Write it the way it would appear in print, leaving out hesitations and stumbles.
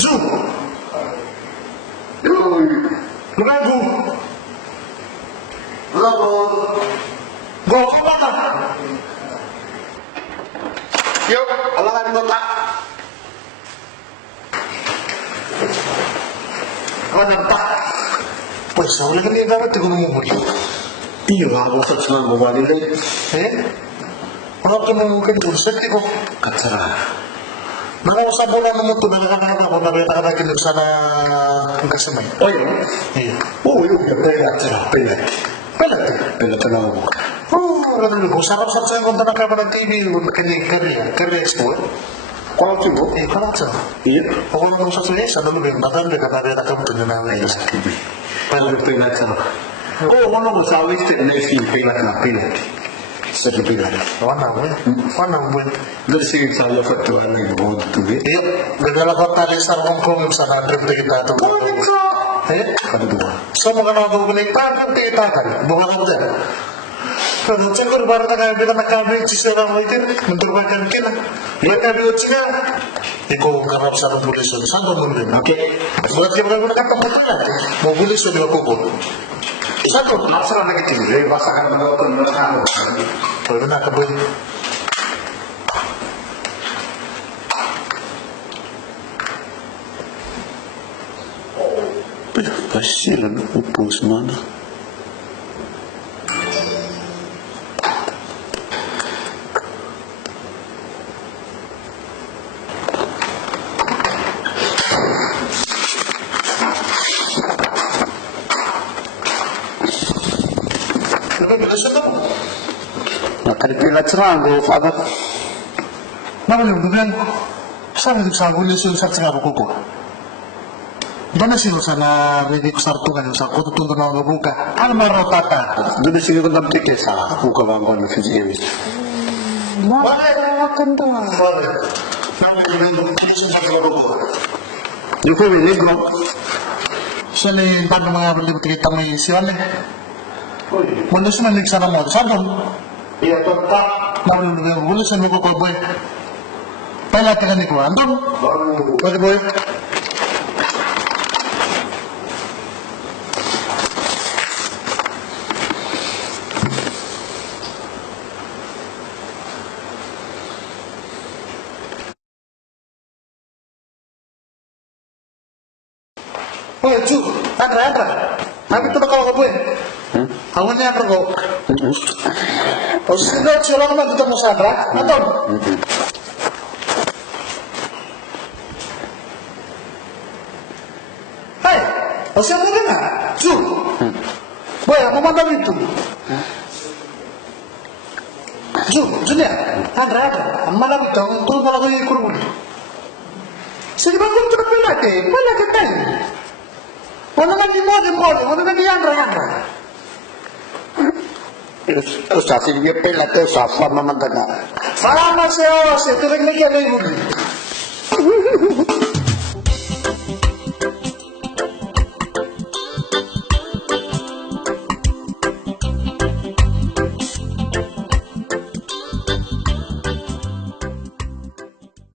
Ju. Lumagu. Halo. Go kota. Yuk, alangan kota. Kau nampak? Pues ahora que me iba a meter con un murió. Iya, aku senang bawa ini. Orang tu mungkin kurset ni ko. Acara. Nang sa bola mo to nagkakana ko na beta ka sana kasamay. Oh iya. Iya. Oh iya, kita acara pelat. Pelat. Pelat na ako. Oh, ano ko sarap sa ko na ka pa TV kanya expo. Qual tipo? Kalau sa. Iya. Ako na sa sa ano ba bagan de ka na ka mo na na. Pelat acara. Oh, ano mo sa list na si pelat na pelat. Satu pelat. Wana mo. Dari segi saya fakturan yang bawa tu. Iya, gagala kota di Star Hong Kong sana trip kita tu. Ada dua. Semua kan aku kuning pakan kita kan, bukan aja. Kalau cakap baru tak kita nak kami cisa orang itu menturunkan kita. Dia kami ucapnya, ikut kerap satu polisi satu mungkin. Oke, buat kita berapa kata betul mau polisi dia kuku. Satu, Masalah lagi tinggi, pasangan menonton bersama. kalau nak kebun. Pasir, upos mana? Makan pelat serang, Father. Mana yang dengan sana di sana boleh sih usah tengah buku. Mana sih sana regi kusartungan usah kau tu tunggu nama buka. Almaro tata. Dulu sih kita dapat kisah, buka bangkon fiji ini. Mana akan tu? Nama dengan kisah tengah buku. Joko ini bro. Sana yang pada mengambil di cerita mai siapa? Mana sana lik sana mau sana? Iya tetap. Mana dengan boleh sana buku boy. Pala tekan ni ko antum. Baru boy. Oh, Ju, Andra. Aku tu bakal kau buat. Awalnya Andra kau. Oh, sudah curang nak ketemu Sandra, atau? Hai, oh siapa ni nak? Ju, boy, aku mandang itu. Ju, Julia, Andra, malam itu tu malam ini kurun. Sige ba kung tunog pala ka tayo? Wala nga di mo, wala nga di Andra. Usah sih dia pelat tu safar memang tak. Sama siya, ito rin may kalay mo.